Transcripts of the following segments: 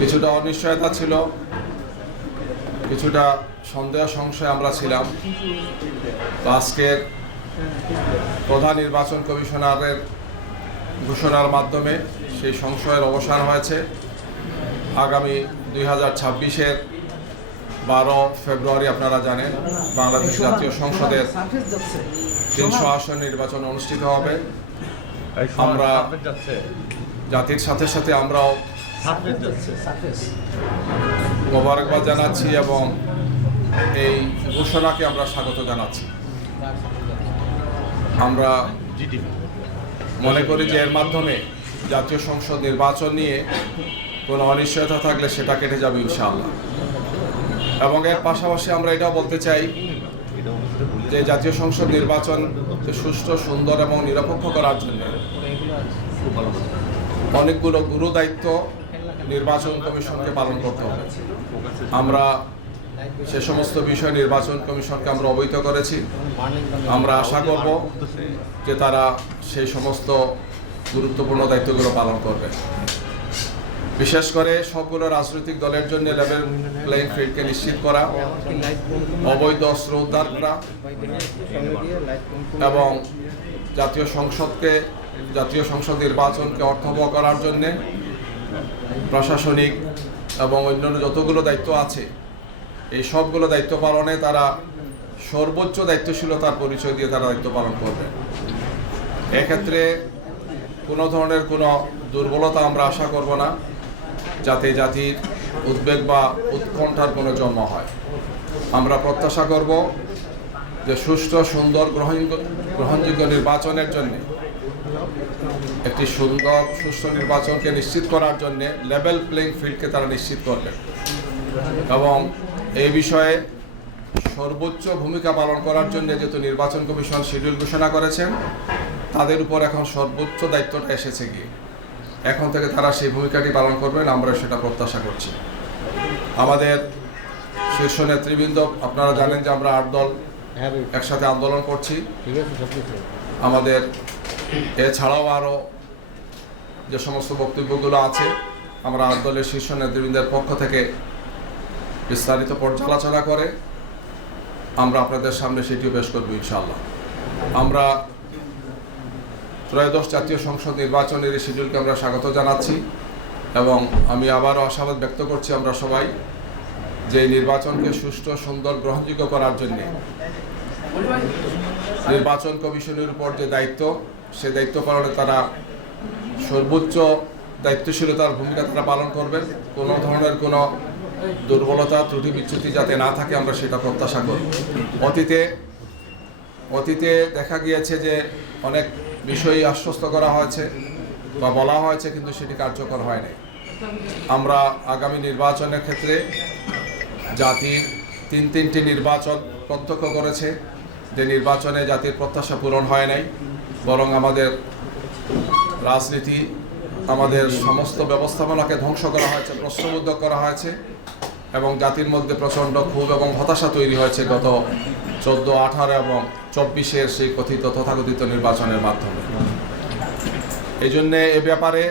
কিছুটা অনিশ্চয়তা ছিল, কিছুটা সন্দেহ সংশয় আমরা ছিলাম। তো আজকের প্রধান নির্বাচন কমিশনারের ঘোষণার মাধ্যমে সেই সংশয়ের অবসান হয়েছে। আগামী 2026-এর 12 ফেব্রুয়ারি আপনারা জানেন বাংলাদেশ জাতীয় সংসদের 300 আসন নির্বাচন অনুষ্ঠিত হবে। আমরা জাতির সাথে সাথে আমরাও মোবারকবাদ জানাচ্ছি এবং এই ঘোষণাকে আমরা স্বাগত জানাচ্ছি। আমরা মনে করি যে এর মাধ্যমে জাতীয় সংসদ নির্বাচন নিয়ে কোনো অনিশ্চয়তা থাকলে সেটা কেটে যাবে ইনশাআল্লাহ। এবং এর পাশাপাশি আমরা এটাও বলতে চাই যে জাতীয় সংসদ নির্বাচন সুষ্ঠু, সুন্দর এবং নিরপেক্ষ করার জন্য অনেকগুলো গুরু দায়িত্ব নির্বাচন কমিশনকে পালন করতে হবে। আমরা সে সমস্ত বিষয় নির্বাচন কমিশনকে আমরা অবহিত করেছি। আমরা আশা করব যে তারা সেই সমস্ত গুরুত্বপূর্ণ দায়িত্বগুলো পালন করবে। বিশেষ করে সবগুলো রাজনৈতিক দলের জন্য লেভেল প্লেইং ফিল্ডকে নিশ্চিত করা, অবৈধ অস্ত্র উদ্ধার করা এবং জাতীয় সংসদ নির্বাচনকে অর্থবহ করার জন্যে প্রশাসনিক এবং অন্যান্য যতগুলো দায়িত্ব আছে এই সবগুলো দায়িত্ব পালনে তারা সর্বোচ্চ দায়িত্বশীলতার পরিচয় দিয়ে তারা দায়িত্ব পালন করবে। এক্ষেত্রে কোনো ধরনের কোনো দুর্বলতা আমরা আশা করব না, যাতে জাতির উদ্বেগ বা উৎকণ্ঠার কোনো জন্ম হয়। আমরা প্রত্যাশা করব যে সুষ্ঠু, সুন্দর, গ্রহণযোগ্য নির্বাচনের জন্য একটি সুন্দর সুষ্ঠু নির্বাচনকে নিশ্চিত করার জন্য লেভেল প্লেইং ফিল্ডকে তারা নিশ্চিত করবে এবং এই বিষয়ে সর্বোচ্চ ভূমিকা পালন করার জন্য যেহেতু নির্বাচন কমিশন শিডিউল ঘোষণা করেছেন, তাদের উপর এখন সর্বোচ্চ দায়িত্বটা এসেছে গিয়ে এখন থেকে তারা সেই ভূমিকাটি পালন করবেন, আমরা সেটা প্রত্যাশা করছি। আমাদের শীর্ষ নেতৃবৃন্দ, আপনারা জানেন যে আমরা 8 দল একসাথে আন্দোলন করছি। আমাদের এছাড়াও আরও যে সমস্ত বক্তব্যগুলো আছে আমরা 8 দলের শীর্ষ নেতৃবৃন্দের পক্ষ থেকে বিস্তারিত পর্যালোচনা করে আমরা আপনাদের সামনে সেটিও পেশ করব ইনশাআল্লাহ। আমরা ত্রয়োদশ জাতীয় সংসদ নির্বাচনের এই শিডিউলকে আমরা স্বাগত জানাচ্ছি এবং আমি আবারও আশাবাদ ব্যক্ত করছি আমরা সবাই যে নির্বাচনকে সুষ্ঠু, সুন্দর, গ্রহণযোগ্য করার জন্য নির্বাচন কমিশনের উপর যে দায়িত্ব, সে দায়িত্ব পালনে তারা সর্বোচ্চ দায়িত্বশীলতার ভূমিকা তারা পালন করবেন। কোনো ধরনের কোনো দুর্বলতা, ত্রুটি, বিচ্যুতি যাতে না থাকে আমরা সেটা প্রত্যাশা করি। অতীতে দেখা গিয়েছে যে অনেক বিষয়ই আশ্বস্ত করা হয়েছে বা বলা হয়েছে, কিন্তু সেটি কার্যকর হয় নাই। আমরা আগামী নির্বাচনের ক্ষেত্রে জাতির তিনটি নির্বাচন প্রত্যক্ষ করেছে যে নির্বাচনে জাতির প্রত্যাশা পূরণ হয় নাই, বরং আমাদের রাজনীতি, আমাদের সমস্ত ব্যবস্থাপনাকে ধ্বংস করা হয়েছে, প্রশ্নবিদ্ধ করা হয়েছে এবং জাতির মধ্যে প্রচণ্ড ক্ষোভ এবং হতাশা তৈরি হয়েছে গত 14, 18 এবং 24-এর সেই তথাকথিত নির্বাচনের মাধ্যমে। এই জন্যে এ ব্যাপারে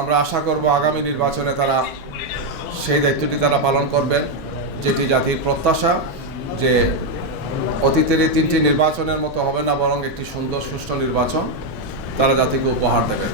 আমরা আশা করব আগামী নির্বাচনে তারা সেই দায়িত্বটি তারা পালন করবেন, যেটি জাতির প্রত্যাশা, যে অতীতের এই 3টি নির্বাচনের মতো হবে না, বরং একটি সুন্দর, সুষ্ঠু নির্বাচন তারা জাতিকে উপহার দেবেন।